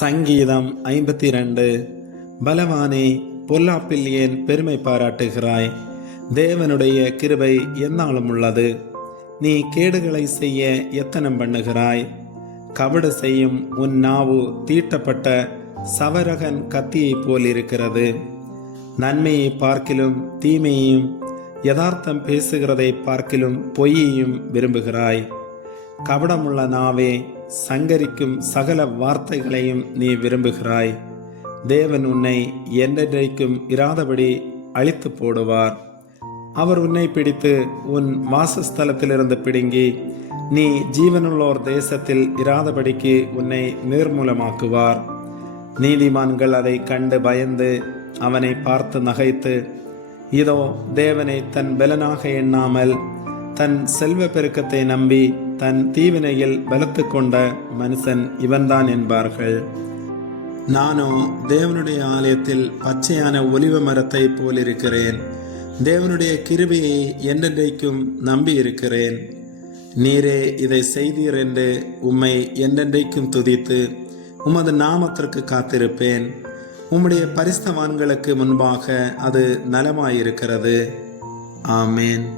சங்கீதம் ஐம்பத்தி ரெண்டு பலவானே பொல்லாப்பில் ஏன் பெருமை பாராட்டுகிறாய் தேவனுடைய கிருபை என்னாலும் உள்ளது நீ கேடுகளை செய்ய எத்தனம் பண்ணுகிறாய் கபடு செய்யும் உன் நாவு தீட்டப்பட்ட சவரகன் கத்தியைப் இருக்கிறது நன்மையை பார்க்கிலும் தீமையையும் யதார்த்தம் பேசுகிறதை பார்க்கிலும் பொய்யையும் விரும்புகிறாய் கபடமுள்ள நாவே சங்கரிக்கும் சகல வார்த்தைகளையும் நீ விரும்புகிறாய் தேவன் உன்னை என்றென்றைக்கும் இராதபடி அழித்து போடுவார் அவர் உன்னை பிடித்து உன் வாசஸ்தலத்திலிருந்து பிடுங்கி நீ ஜீவனுள்ளோர் தேசத்தில் இராதபடிக்கு உன்னை நிர்மூலமாக்குவார் நீதிமான்கள் அதை கண்டு பயந்து அவனை பார்த்து நகைத்து இதோ தேவனை தன் பலனாக எண்ணாமல் தன் செல்வ பெருக்கத்தை நம்பி தன் தீவினையில் பலத்து கொண்ட மனுஷன் இவன்தான் என்பார்கள் நானோ தேவனுடைய ஆலயத்தில் பச்சையான ஒலிவ மரத்தை போலிருக்கிறேன் தேவனுடைய கிருபியை என்றென்றைக்கும் நம்பி இருக்கிறேன் நீரே இதை செய்தீர் என்று உம்மை என்றென்றைக்கும் துதித்து உமது நாமத்திற்கு காத்திருப்பேன் உம்முடைய பரிஸ்தவான்களுக்கு முன்பாக அது நலமாயிருக்கிறது ஆமேன்